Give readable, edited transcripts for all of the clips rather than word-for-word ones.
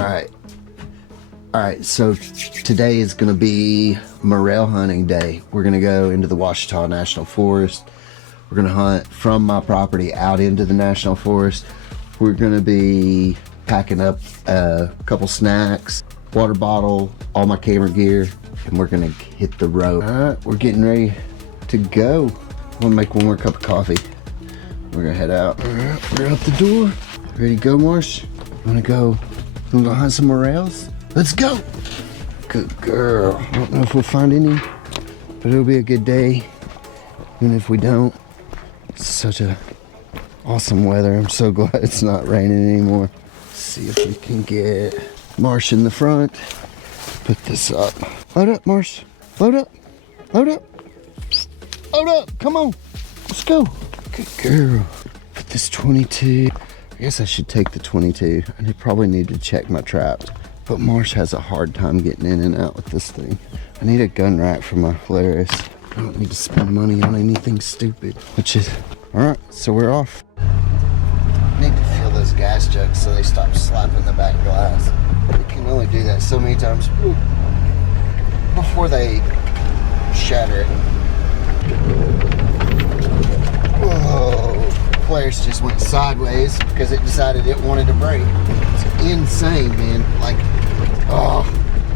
All right, so today is gonna be morel hunting day. We're gonna go into the Ouachita National Forest. We're gonna hunt from my property out into the National Forest. We're gonna be packing up a couple snacks, water bottle, all my camera gear, and we're gonna hit the road. All right, we're getting ready to go. I'm gonna make one more cup of coffee. We're gonna head out. All right, we're out the door. Ready to go, Marsh? Wanna go hunt some morels? Let's go. Good girl. I don't know if we'll find any, but it'll be a good day. Even if we don't, it's such a awesome weather. I'm so glad it's not raining anymore. Let's see if we can get Marsh in the front. Put this up. Load up, Marsh. Load up. Load up. Load up. Come on. Let's go. Good girl. Put this 22. I guess I should take the 22. I probably need to check my traps. But Marsh has a hard time getting in and out with this thing. I need a gun rack for my Polaris. I don't need to spend money on anything stupid. Which is, all right, so we're off. I need to fill those gas jugs so they stop slapping the back glass. You can only do that so many times before they shatter it. Whoa. Polaris just went sideways because it decided it wanted to break. It's insane, man. Like, oh,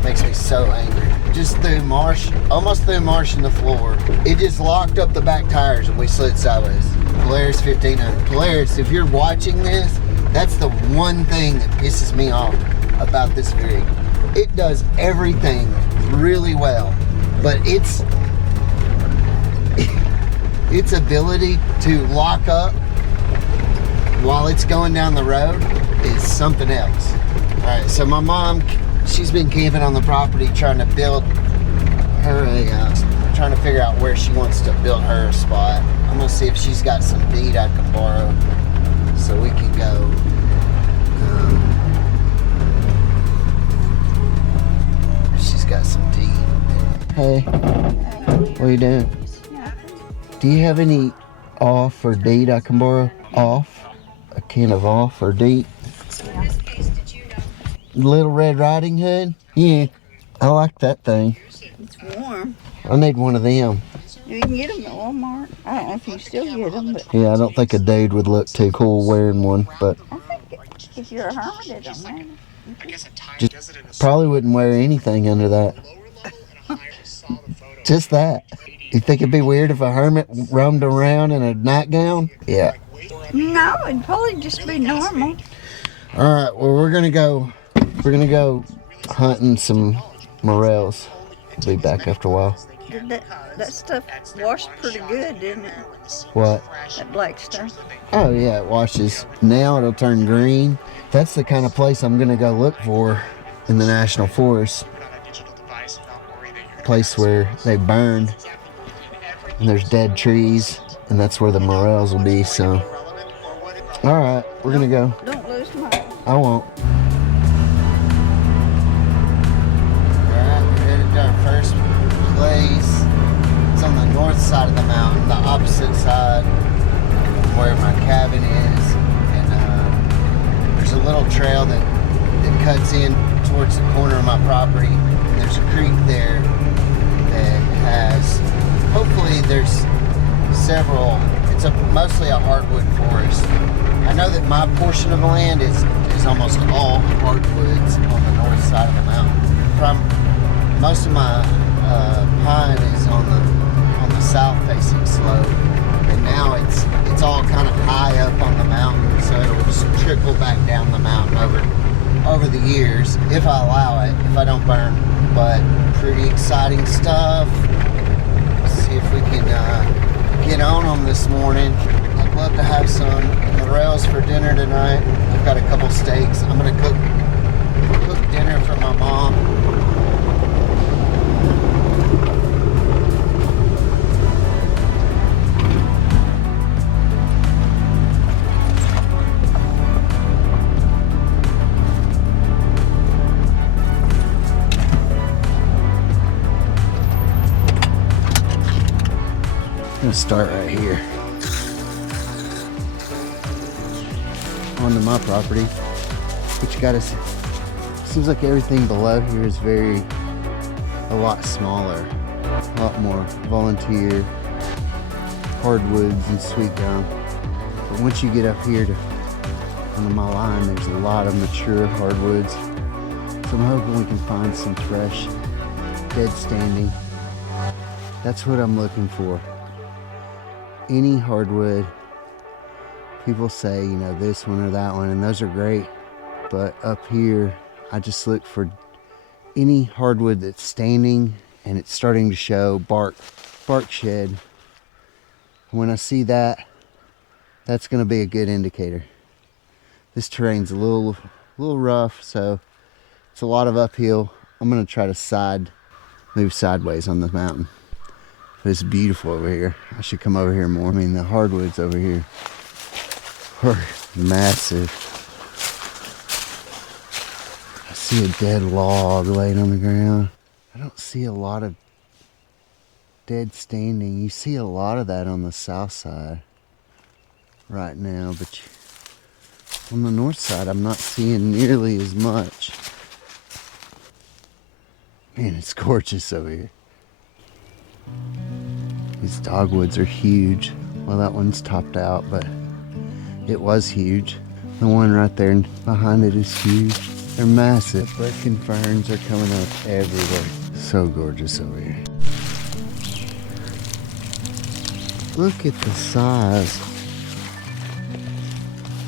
makes me so angry. Just threw Marsh, almost threw Marsh in the floor. It just locked up the back tires and we slid sideways. Polaris 1500. Polaris, if you're watching this, that's the one thing that pisses me off about this rig. It does everything really well, but its ability to lock up while it's going down the road is something else. All right, so my mom, she's been camping on the property trying to build her trying to figure out where she wants to build her a spot. I'm gonna see if she's got some deed I can borrow so we can go. She's got some deed. Hey, what are you doing? Do you have any off or deed I can borrow? Off? A can of off or deep. Little Red Riding Hood? Yeah, I like that thing. It's warm. I need one of them. You can get them at Walmart. I don't know if you still get them, but... Yeah, I don't think a dude would look too cool wearing one, but... I think if you're a hermit, it don't matter. Just probably wouldn't wear anything under that. Just that. You think it'd be weird if a hermit roamed around in a nightgown? Yeah. No, it'd probably just be normal. All right, well, we're gonna go hunting some morels. We'll be back after a while. Did that stuff washed pretty good, didn't it? What? That black stuff. Oh yeah, it washes. Now it'll turn green. That's the kind of place I'm gonna go look for in the National Forest. Place where they burn and there's dead trees, and that's where the morels will be, so. All right, we're gonna go. Don't lose mine. I won't. All right, we're headed to our first place. It's on the north side of the mountain, the opposite side of where my cabin is. And there's a little trail that cuts in towards the corner of my property. And there's a creek there that has, hopefully there's several. It's mostly a hardwood forest. I know that my portion of the land is almost all hardwoods on the north side of the mountain. Most of my pine is on the south-facing slope, and now it's all kind of high up on the mountain, so it'll just trickle back down the mountain over the years if I allow it, if I don't burn. But pretty exciting stuff. Let's see if we can get on them this morning. I'd love to have some morels for dinner tonight. I've got a couple steaks. I'm gonna cook dinner for my mom. I'm gonna start right here. Onto my property, which got us Seems like everything below here is a lot smaller, a lot more volunteer, hardwoods and sweet gum. But once you get up here to under my line, there's a lot of mature hardwoods. So I'm hoping we can find some fresh, dead standing. That's what I'm looking for. Any hardwood. People say, you know, this one or that one, and those are great. But up here, I just look for any hardwood that's standing and it's starting to show bark shed. When I see that, that's going to be a good indicator. This terrain's a little rough, so it's a lot of uphill. I'm going to try to move sideways on the mountain. But it's beautiful over here. I should come over here more. I mean, the hardwoods over here are massive. I see a dead log laid on the ground. I don't see a lot of dead standing. You see a lot of that on the south side right now, but on the north side I'm not seeing nearly as much. Man, it's gorgeous over here. These dogwoods are huge. Well, that one's topped out, but it was huge. The one right there behind it is huge. They're massive. Bush and ferns are coming up everywhere. So gorgeous over here. Look at the size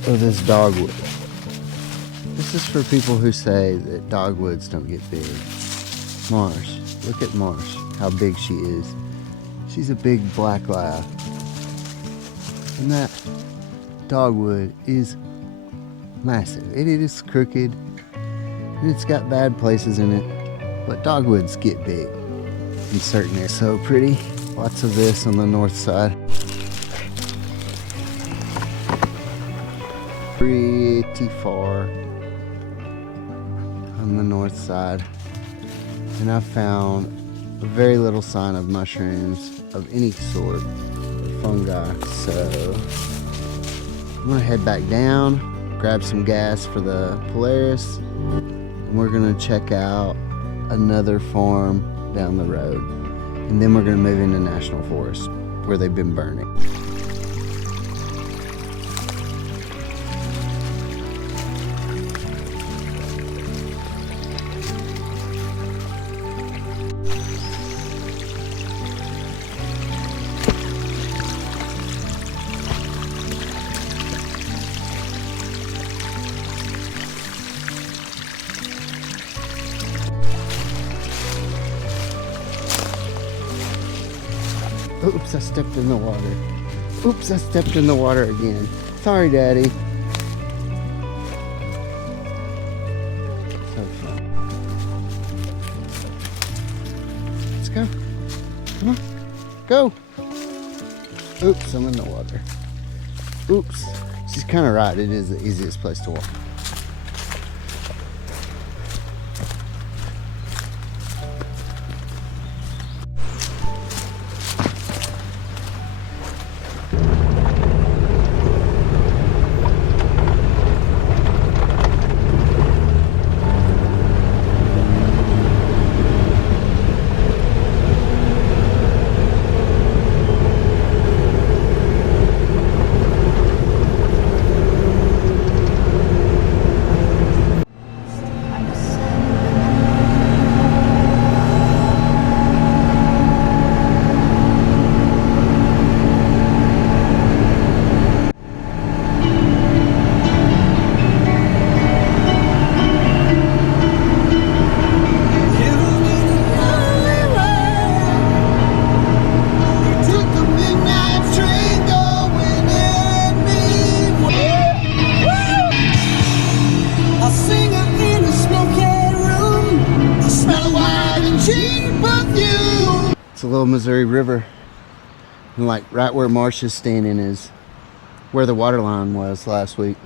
of this dogwood. This is for people who say that dogwoods don't get big. Marsh. Look at Marsh, how big she is. She's a big black lab. And that dogwood is massive. It is crooked and it's got bad places in it, but dogwoods get big in certain areas. So pretty. Lots of this on the north side. Pretty far on the north side. And I found very little sign of mushrooms of any sort, fungi. So I'm gonna head back down, grab some gas for the Polaris, and we're gonna check out another farm down the road. And then we're gonna move into National Forest where they've been burning. Oops, I stepped in the water. Oops, I stepped in the water again. Sorry, Daddy. So fun. Let's go. Come on. Go. Oops, I'm in the water. Oops. She's kind of right. It is the easiest place to walk. It's a little Missouri River, and like right where Marsh is standing is where the water line was last week.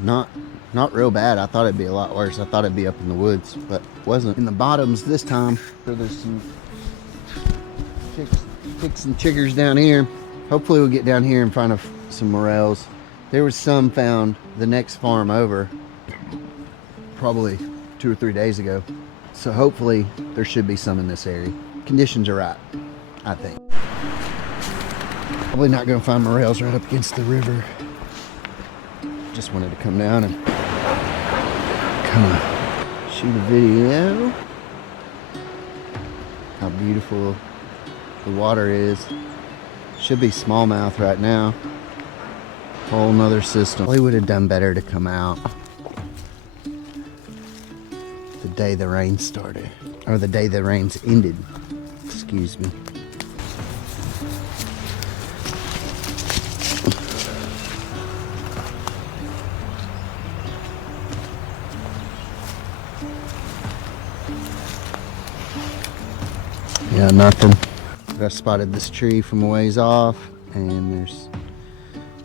Not real bad. I thought it'd be a lot worse. I thought it'd be up in the woods, but it wasn't. In the bottoms this time. So there's some chicks and chiggers down here. Hopefully we'll get down here and find some morels. There was some found the next farm over, probably 2 or 3 days ago. So hopefully there should be some in this area. Conditions are right, I think. Probably not gonna find morels right up against the river. Just wanted to come down and kind of shoot a video. How beautiful the water is. Should be smallmouth right now. Whole nother system. Probably would have done better to come out the day the rain started, or the day the rains ended. Excuse me. Yeah, nothing. I spotted this tree from a ways off, and there's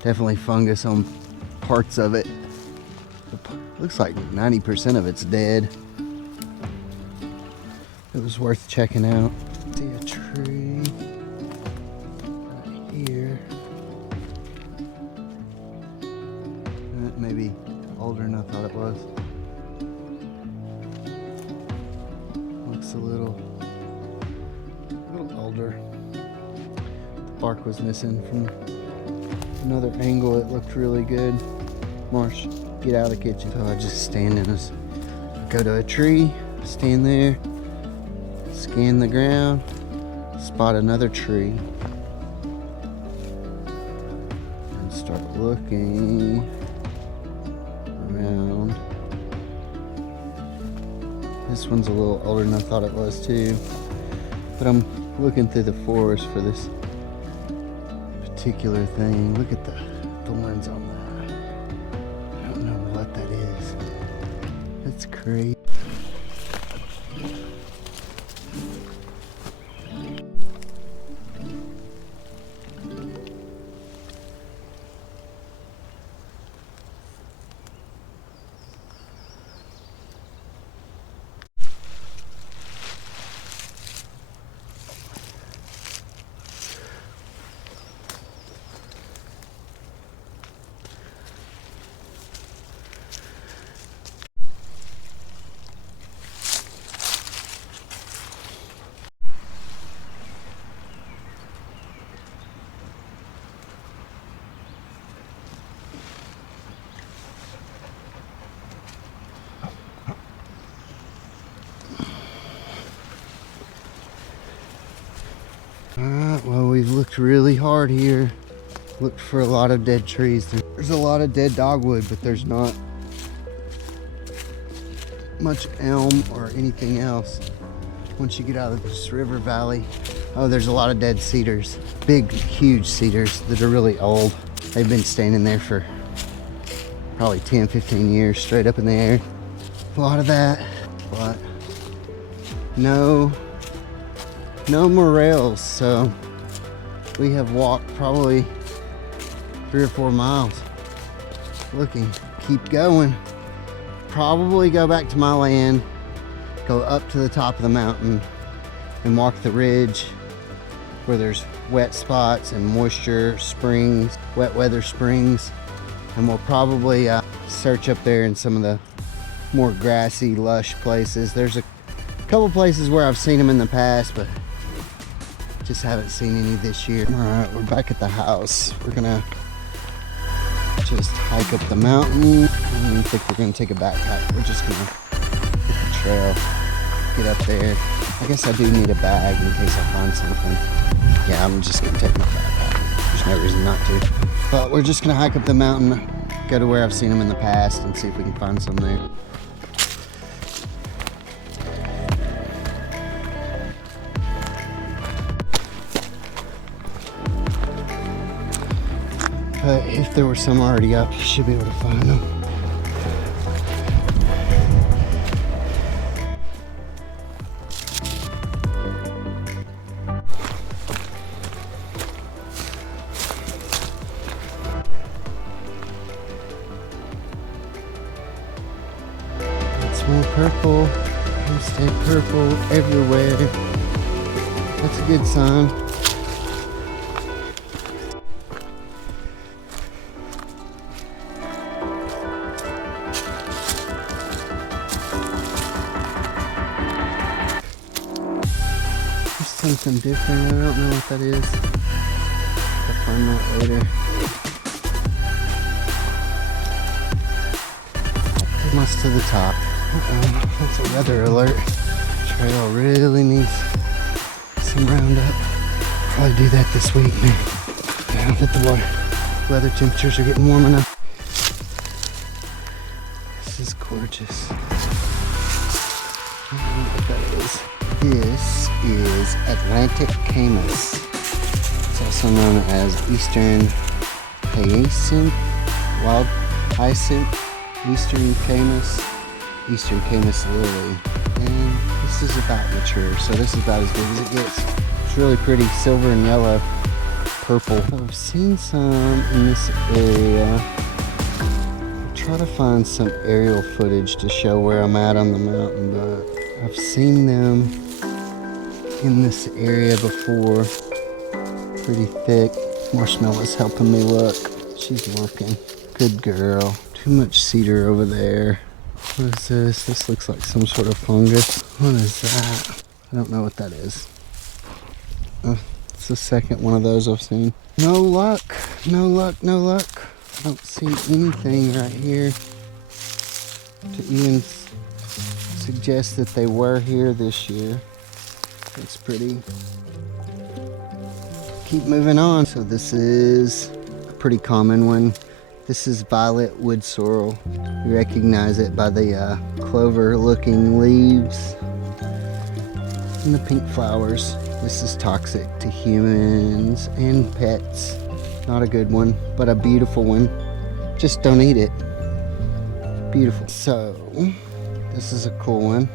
definitely fungus on parts of it. Looks like 90% of it's dead. It was worth checking out. See a tree right here. That may be older than I thought it was. Looks a little older. The bark was missing from another angle. It looked really good. Marsh, get out of the kitchen. So I just stand in this, go to a tree, stand there, scan the ground, spot another tree, and start looking around. This one's a little older than I thought it was too, but I'm looking through the forest for this particular thing. Look at the thorns on that. I don't know what that is. That's crazy. Alright, well, we've looked really hard here. Looked for a lot of dead trees. There's a lot of dead dogwood, but there's not much elm or anything else. Once you get out of this river valley, oh, there's a lot of dead cedars. Big, huge cedars that are really old. They've been standing there for probably 10, 15 years straight up in the air. A lot of that, but no morels. So we have walked probably 3 or 4 miles looking. Keep going. Probably go back to my land, go up to the top of the mountain and walk the ridge where there's wet spots and moisture springs, wet weather springs, and we'll probably search up there in some of the more grassy, lush places. There's a couple places where I've seen them in the past, but just haven't seen any this year. All right, we're back at the house. We're gonna just hike up the mountain. I don't think we're gonna take a backpack. We're just gonna hit the trail, get up there. I guess I do need a bag in case I find something. Yeah, I'm just gonna take my backpack. There's no reason not to. But we're just gonna hike up the mountain, go to where I've seen them in the past and see if we can find some there. But if there were some already up, you should be able to find them. It's more purple. Instead purple everywhere. That's a good sign. something different. I don't know what that is. I'll find that later. Almost to the top. That's a weather alert. Trail really needs some roundup. Probably do that this week, man. Now that the weather temperatures are getting warm enough. This is gorgeous. I don't know what that is. This is Atlantic camas. It's also known as Eastern hyacinth, wild hyacinth, Eastern camas lily. And this is about mature, so this is about as big as it gets. It's really pretty, silver and yellow, purple. I've seen some in this area. I'll try to find some aerial footage to show where I'm at on the mountain, but I've seen them in this area before. Pretty thick. Marshmallow's helping me look. She's looking. Good girl. Too much cedar over there. What is this? This looks like some sort of fungus. What is that? I don't know what that is. It's the second one of those I've seen. No luck. No luck. No luck. I don't see anything right here to even suggest that they were here this year. Looks pretty. Keep moving on. So this is a pretty common one. This is violet wood sorrel. You recognize it by the clover looking leaves and the pink flowers. This is toxic to humans and pets. Not a good one, but a beautiful one. Just don't eat it. Beautiful. So, this is a cool one.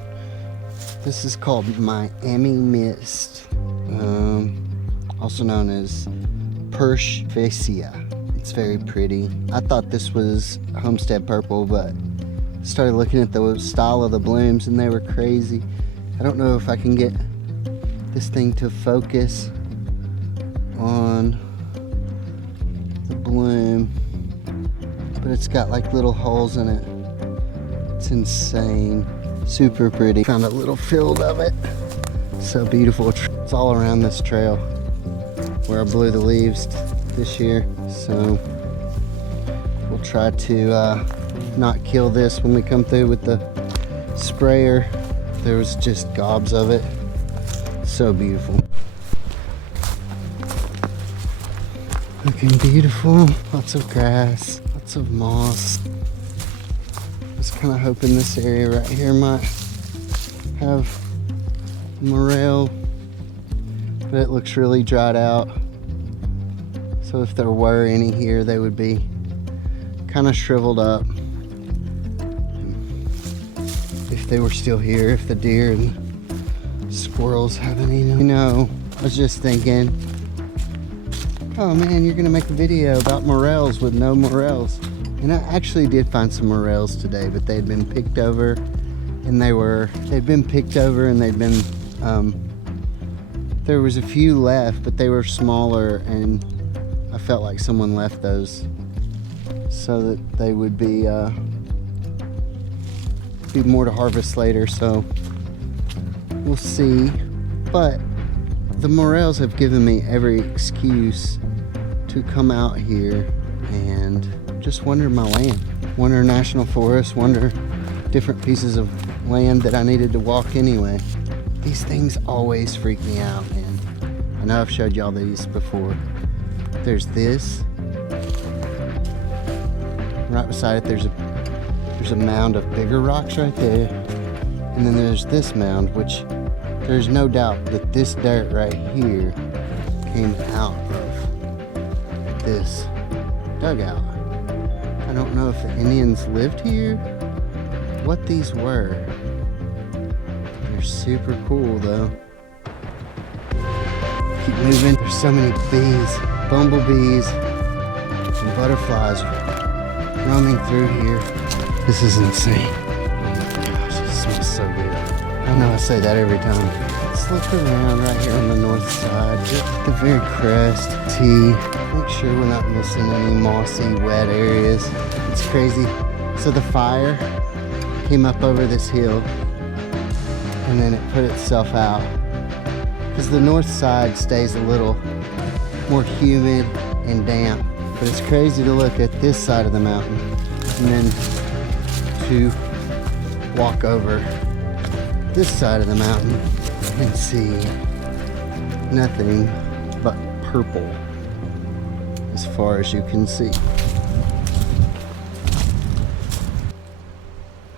This is called Miami Mist, also known as Perchfacia. It's very pretty. I thought this was Homestead Purple, but started looking at the style of the blooms and they were crazy. I don't know if I can get this thing to focus on the bloom, but it's got like little holes in it. It's insane. Super pretty. Found a little field of it. So beautiful. It's all around this trail where I blew the leaves this year. So we'll try to not kill this when we come through with the sprayer. There was just gobs of it. So beautiful. Looking beautiful. Lots of grass, lots of moss. I was kind of hoping this area right here might have morel, but it looks really dried out. So if there were any here, they would be kind of shriveled up. If they were still here, if the deer and squirrels haven't eaten them. You know, I was just thinking, oh man, you're gonna make a video about morels with no morels. And I actually did find some morels today, but they'd been picked over and they'd been picked over and they'd been, there was a few left, but they were smaller and I felt like someone left those so that they would be more to harvest later. So we'll see. But the morels have given me every excuse to come out here and just wander my land. Wander national forest, wander different pieces of land that I needed to walk anyway. These things always freak me out, man. I know I've showed y'all these before. There's this. Right beside it, there's a mound of bigger rocks right there. And then there's this mound, which there's no doubt that this dirt right here came out of this dugout. I don't know if the Indians lived here, what these were. They're super cool though. Keep moving. There's so many bees, bumblebees, and butterflies roaming through here. This is insane. Oh my gosh, it smells so good. I know I say that every time. Let's look around right here on the north side, just at the very crest. See, make sure we're not missing any mossy, wet areas. It's crazy. So the fire came up over this hill and then it put itself out because the north side stays a little more humid and damp. But it's crazy to look at this side of the mountain and then to walk over this side of the mountain and see nothing but purple as far as you can see.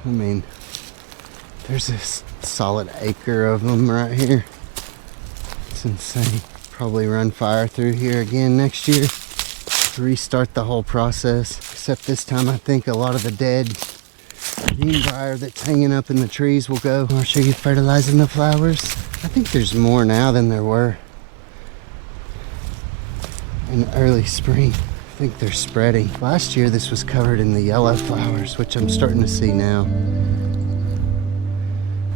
I mean, there's this solid acre of them right here. It's insane. Probably run fire through here again next year. Restart the whole process. Except this time I think a lot of the dead greenbrier that's hanging up in the trees will go. I'll show you fertilizing the flowers. I think there's more now than there were in early spring. I think they're spreading. Last year this was covered in the yellow flowers, which I'm starting to see now.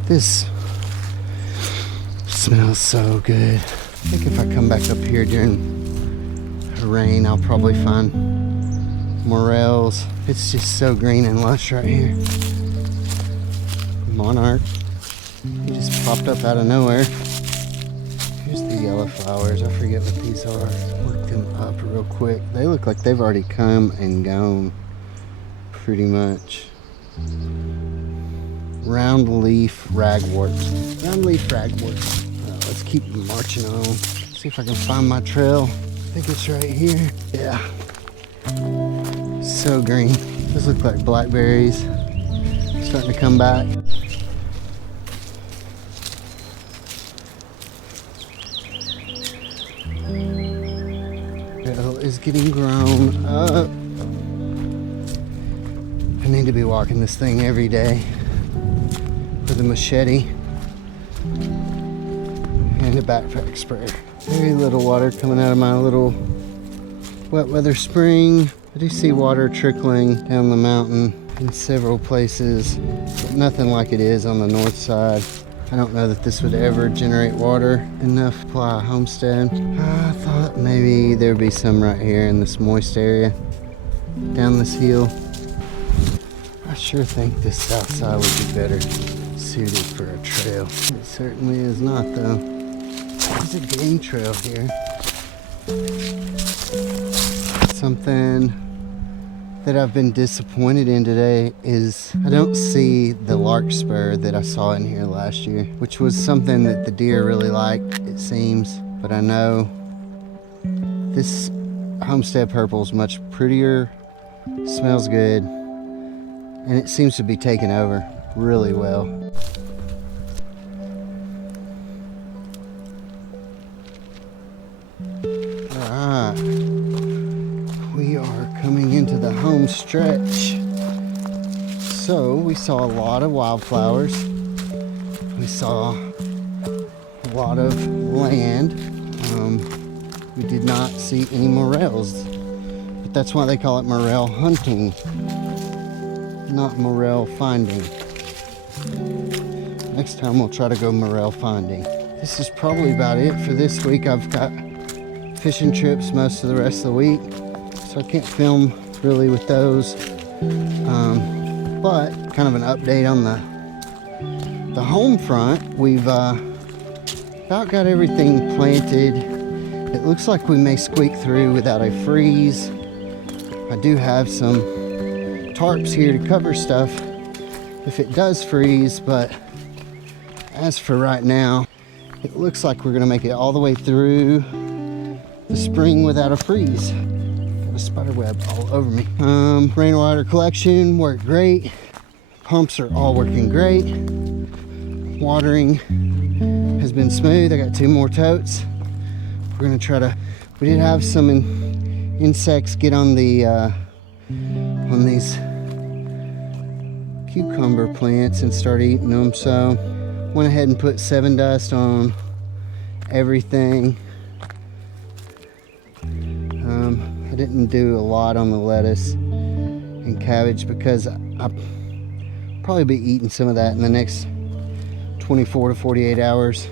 This smells so good. I think if I come back up here during rain, I'll probably find morels. It's just so green and lush right here. Monarch. He just popped up out of nowhere. Here's the yellow flowers. I forget what these are. Look them up real quick. They look like they've already come and gone pretty much. Round leaf ragwort. Round leaf ragwort. Let's keep marching on. See if I can find my trail. I think it's right here. Yeah. So green. Those look like blackberries. Starting to come back. Trail is getting grown up. I need to be walking this thing every day with a machete and a backpack sprayer. Very little water coming out of my little wet weather spring. I do see water trickling down the mountain in several places, but nothing like it is on the north side. I don't know that this would ever generate water enough to apply a homestead. I thought maybe there'd be some right here in this moist area down this hill. I sure think this south side would be better suited for a trail. It certainly is not though. There's a game trail here. Something that I've been disappointed in today is I don't see the larkspur that I saw in here last year, which was something that the deer really liked, it seems. But I know this homestead purple is much prettier, smells good, and it seems to be taking over really well. Alright, we are coming into the home stretch. So we saw a lot of wildflowers. We saw a lot of land. We did not see any morels, but that's why they call it morel hunting, not morel finding. Next time we'll try to go morel finding. This is probably about it for this week. I've got fishing trips most of the rest of the week, so I can't film really with those. But kind of an update on the home front. We've about got everything planted. It looks like we may squeak through without a freeze. I do have some tarps here to cover stuff if it does freeze, but as for right now, it looks like we're gonna make it all the way through the spring without a freeze. Got a spider web all over me. Rainwater collection worked great. Pumps are all working great. Watering has been smooth. I got 2 more totes. We're gonna try to, we did have some insects get on the on these cucumber plants and start eating them, so went ahead and put 7 dust on everything. I didn't do a lot on the lettuce and cabbage because I'll probably be eating some of that in the next 24 to 48 hours.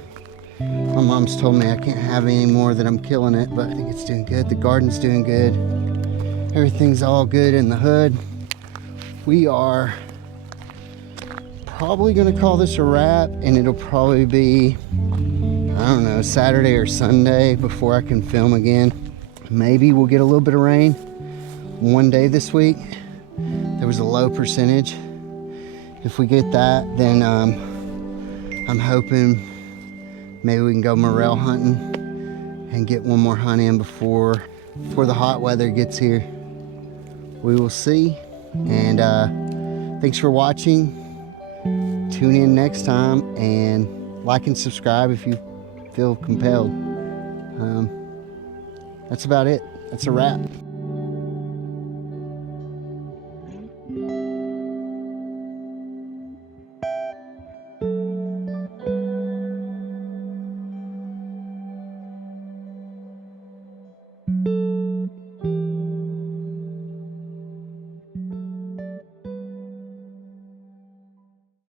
My mom's told me I can't have any more, that I'm killing it, but I think it's doing good. The garden's doing good. Everything's all good in the hood. We are probably gonna call this a wrap, and it'll probably be I don't know, Saturday or Sunday before I can film again. Maybe we'll get a little bit of rain one day this week. There was a low percentage. If we get that, then I'm hoping maybe we can go morel hunting and get one more hunt in before the hot weather gets here. We will see. And thanks for watching. Tune in next time and like and subscribe if you feel compelled. That's about it. That's a wrap.